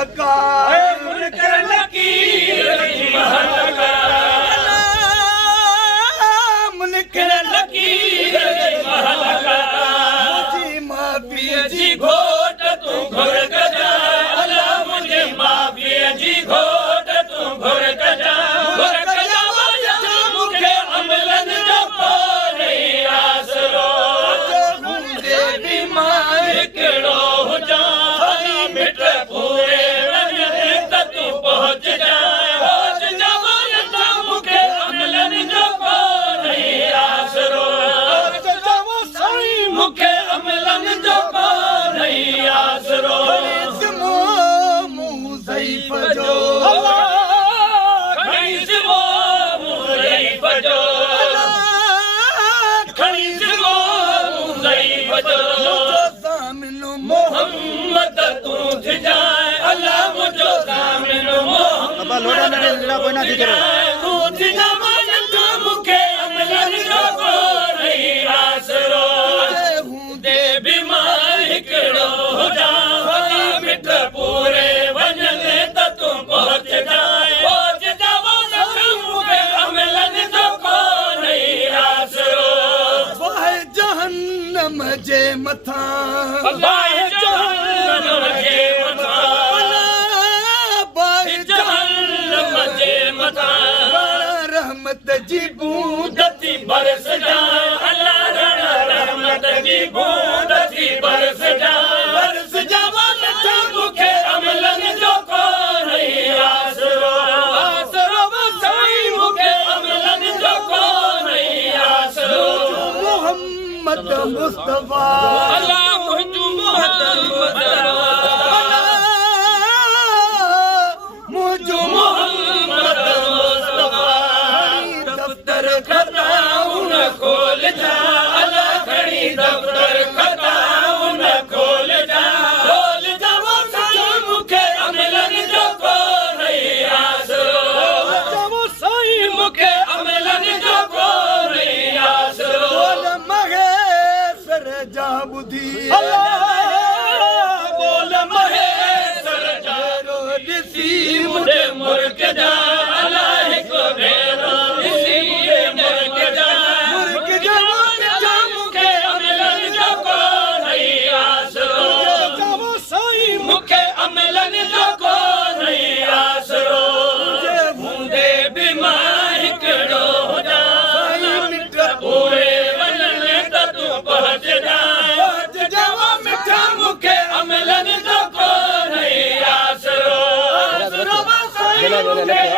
लका मुनकर लकीर जी महलका मुनकर लकीर जी महलका मुझी माफी जी घोट तू घुर गजा अल्लाह मुझे माफी जी घोट तू घुर गजा मुखे अमलन जो को नहीं आसरो मुझे बीमार हिकिड़ो हुजा मिट पूरे वञे त तू पहुच जा मुखे अमलन जो को नहीं आसरो मुखे अमलन जो को नहीं आसरो मुज़ैफ़ जो खणी सिवो मुज़ैफ़ जो खणी सिवो मुज़ैफ़ जो सामिनो मोहम्मद तू थी जाए अल्लाह मुझो सामिन मोहम्मद अब लोड़ा मेरे जरा कोई ना दिख रहा तू थी जवान तू मुखे अमलन जो को नहीं आसरो दे बीमार हिकिड़ो हुजा मिट पूरे वञे त तू पहुच जाए मुखे अमलन जो को नहीं आसरो बाहि जहन्नम जे मथां बाहि जहन्नम जे मथां बाहि जहन्नम जे मथां रहमत जी बूंद दती बरस जाए अल्लाह रहमत जी बूंद थी बरस जाए बरस जवान मुखे अमलन जो को नहीं आसरो साईं मुखे अमलन जो को नहीं आसरो मोहम्मद मुस्तफा अल्लाह मुंहिंजो मुझो मोहम्मद मुस्तफा दफ्तर खताऊं न खोल जा अल्लाह खणी दफ्तर खताऊं न खोल जा वो साईं मुखे अमलन जो को नहीं आसरो साईं मुखे अमलन जो को नहीं आसरो बोल महेश्वर जा बुधी बोल महेश्वर जारो ॾिसी मुझे मुर्ग जा अल्लाह हिकु भेरो ॾिसी मुर्ग जा मुर्ग जवान मुखे अमलन जो को नहीं आसरो साईं मुखे अमलन जो को नहीं आसरो हूंदे बीमार हिकिड़ो हुजा मिट पूरे वञे त तू पहुच जा मुखे अमलन जो को नहीं आसरो मुखे